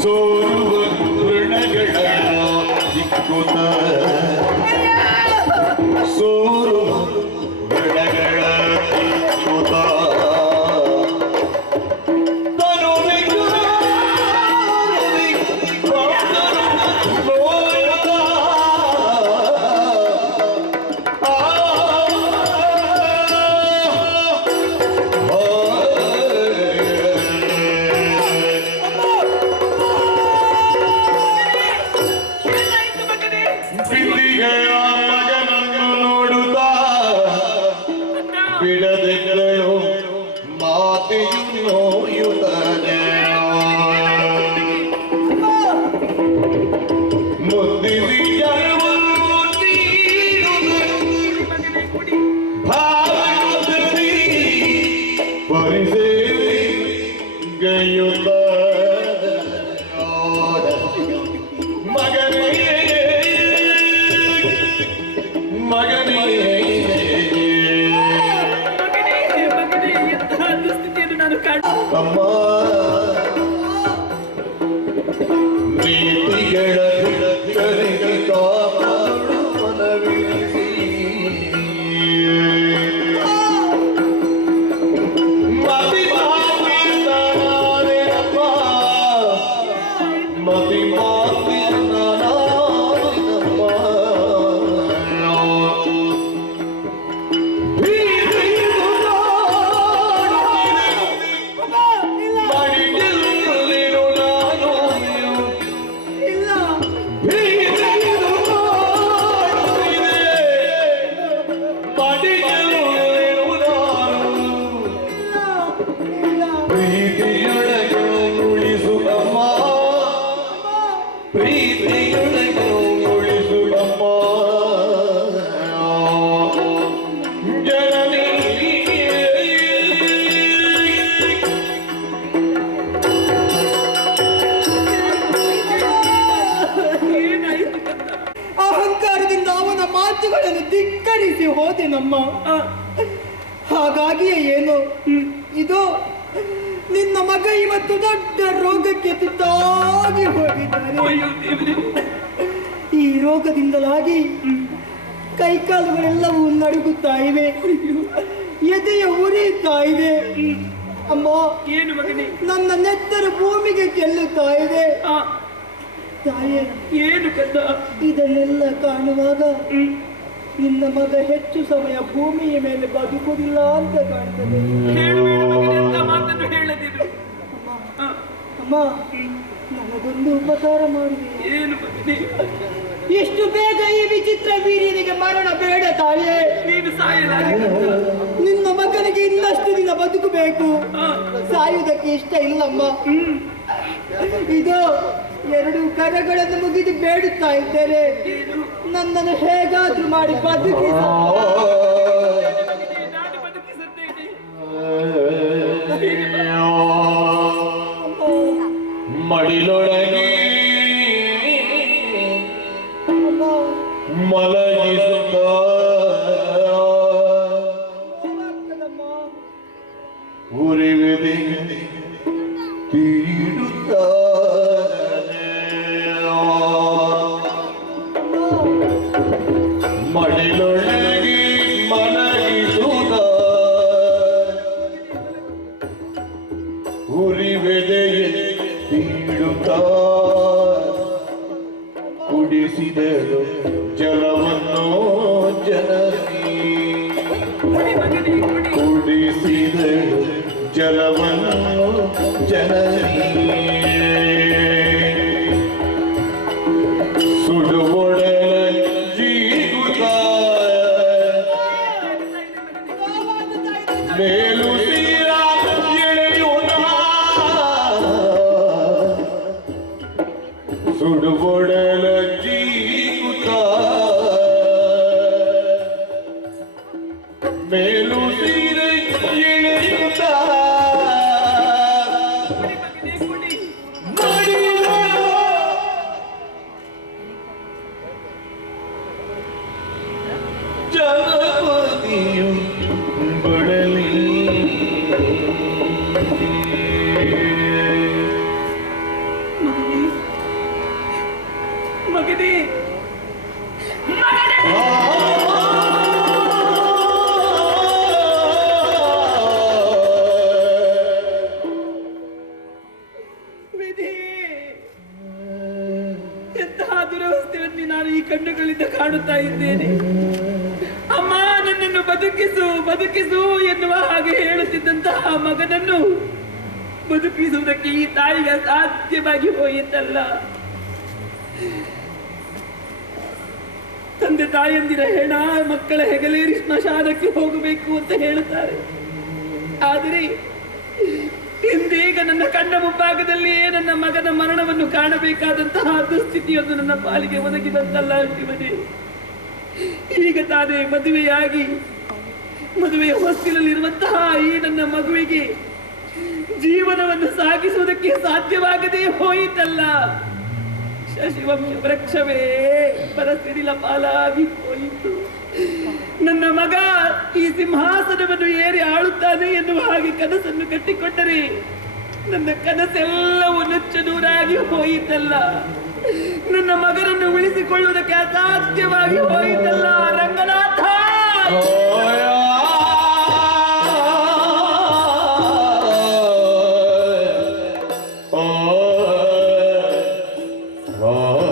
ಸೋರುವ ವೃಣಗಳ ದಿಕ್ಕುತ ಸೋರುವ ವೃಣಗಳ ದಿಕ್ಕುತ ಬಿಡದೆಗಳು ಮಾತೆಯು ನೋಯುತ್ತದೆ ಮುದ್ದಿಸಿ ಭಾವದಲ್ಲಿ ಪರಿಸೇರಿ ಗೈಯುತ್ತ ಮಗನೇ ಮಗನೇ ಅಮ್ಮ ನೀತಿಗಳ ಕರಿಗೆ ಕಾಪಾಡು ಮನವಿರಿಸಿ ಮತಿ ಮಾತಿನಾರೇನಪ್ಪ ಮತಿ ಮಾತಿನಾರೇನಪ್ಪ ಅಹಂಕಾರದಿಂದ ಅವನ ಮಾತುಗಳನ್ನು ಧಿಕ್ಕರಿಸಿ ಹೋದೆ ನಮ್ಮ ಹಾಗಾಗಿಯೇ ಏನು ಇದು ನಿನ್ನ ಮಗ ಇವತ್ತು ದೊಡ್ಡ ರೋಗಕ್ಕೆ ತುತ್ತಾಗಿ ಹೋಗಿದ್ದಾನೆ. ಈ ರೋಗದಿಂದಲಾಗಿ ಕೈಕಾಲುಗಳೆಲ್ಲವೂ ನಡುಗುತ್ತಾ ಇವೆ, ಎದೆಯ ಉರಿಯುತ್ತಾ ಇದೆ. ಅಮ್ಮ, ಏನು ಮಗನೇ? ನನ್ನ ನೆತ್ತರು ಭೂಮಿಗೆ ಚೆಲ್ಲುತ್ತಾ ಇದೆ. ತಾಯೇ, ಏನು ಕದ್ದ? ಇದನ್ನೆಲ್ಲ ಕಾಣುವಾಗ ನಿನ್ನ ಮಗ ಹೆಚ್ಚು ಸಮಯ ಭೂಮಿಯ ಮೇಲೆ ಬದುಕುವುದಿಲ್ಲ ಅಂತ ಕಾಣ್ತದೆ. ಅಮ್ಮ, ನನಗೊಂದು ಉಪಕಾರ ಮಾಡಿದೆ. ಏನು? ಎಷ್ಟು ಬೇಗ ಈ ವಿಚಿತ್ರ ವೀರ್ಯನಿಗೆ ಮರಣ ಬೇಡ ತಾಯೇ. ನೀನು ಸಾಯಲಾಗಿ ನಿನ್ನ ಮಗನಿಗೆ ಇನ್ನಷ್ಟು ದಿನ ಬದುಕಬೇಕು. ಸಾಯುವುದಕ್ಕೆ ಇಷ್ಟ ಇಲ್ಲಮ್ಮ. ಇದು ಎರಡು ಕರಗಳನ್ನು ಮುಗಿದು ಬೇಡುತ್ತಾ ಇದ್ದೇನೆ, ನನ್ನನ್ನು ಹೇಗಾದ್ರೂ ಮಾಡಿ ಬದುಕಿಸ. ಮಡಿಲೊಳಗೆ ಮಲಗಿಸುತ್ತ ಉರಿವಿದೆ ತೀಡುತ್ತ ಮಡಿಲೊಳಗೆ ಮಲಗಿಸುತ್ತ ಉರಿವೆದೆಯೇ ತೀಡುತ್ತ ಕುಡಿಸಿದಳು ಜಲವನ್ನು ಜನನಿ, ಕುಡಿಸಿದಳು ಜಲವನ್ನು ಜನನಿ. ಸುಡುವೊಡಲ ಜೀಗುತ್ತ ಮೇಲು ತೀರ ಎಳೆಯುತ್ತ, ಸುಡುವೊಡಲ ಜೀಗುತ್ತ ಮೇಲು ತೀರ ಎಳೆಯುತ್ತ ಜನಪದಿಯು ಬಡಲಿ ಕಣ್ಣುಗಳಿಂದ ಕಾಣುತ್ತಾ ಇದ್ದೇನೆ. ಅಮ್ಮ, ನನ್ನನ್ನು ಬದುಕಿಸು ಬದುಕಿಸು ಎನ್ನುವ ಹಾಗೆ ಹೇಳುತ್ತಿದ್ದಂತಹ ಮಗನನ್ನು ಬದುಕಿಸುವುದಕ್ಕೆ ಈ ತಾಯಿಗೆ ಸಾಧ್ಯವಾಗಿ ಹೋಯಿತಲ್ಲ. ತಂದೆ ತಾಯಂದಿರ ಹೆಣ ಮಕ್ಕಳ ಹೆಗಲೇರಿ ಸ್ಮಶಾನಕ್ಕೆ ಹೋಗಬೇಕು ಅಂತ ಹೇಳುತ್ತಾರೆ. ಆದರೆ ಇಂದೀಗ ನನ್ನ ಕಣ್ಣ ಮುಂಭಾಗದಲ್ಲಿಯೇ ನನ್ನ ಮಗನ ಮರಣವನ್ನು ಕಾಣಬೇಕಾದಂತಹ ದುಸ್ಥಿತಿಯೊಂದು ನನ್ನ ಪಾಲಿಗೆ ಒದಗಿ ಬಂತಲ್ಲ ಶಿವನೇ. ಈಗ ತಾನೇ ಮದುವೆಯಾಗಿ ಮದುವೆಯ ಹೊಸ್ತಿಲಲ್ಲಿರುವಂತಹ ಈ ನನ್ನ ಮಗುವಿಗೆ ಜೀವನವನ್ನು ಸಾಗಿಸುವುದಕ್ಕೆ ಸಾಧ್ಯವಾಗದೇ ಹೋಯಿತಲ್ಲ. ಶಶಿವಂಶ ವೃಕ್ಷವೇ ಪರಸಿಡಿಲ ಪಾಲಾಗಿ ಹೋಯಿತು. ನನ್ನ ಮಗ ಈ ಸಿಂಹಾಸನವನ್ನು ಏರಿ ಆಳುತ್ತಾನೆ ಎನ್ನುವ ಹಾಗೆ ಕನಸನ್ನು ಕಟ್ಟಿಕೊಂಡರೆ ನನ್ನ ಕನಸೆಲ್ಲವೂ ನುಚ್ಚು ನೂರಾಗಿ ಹೋಯಿತಲ್ಲ. ನನ್ನ ಮಗನನ್ನು ಉಳಿಸಿಕೊಳ್ಳುವುದಕ್ಕೆ ಅಸಾಧ್ಯವಾಗಿ ಹೋಯಿತಲ್ಲ ರಂಗನಾಥ. Oh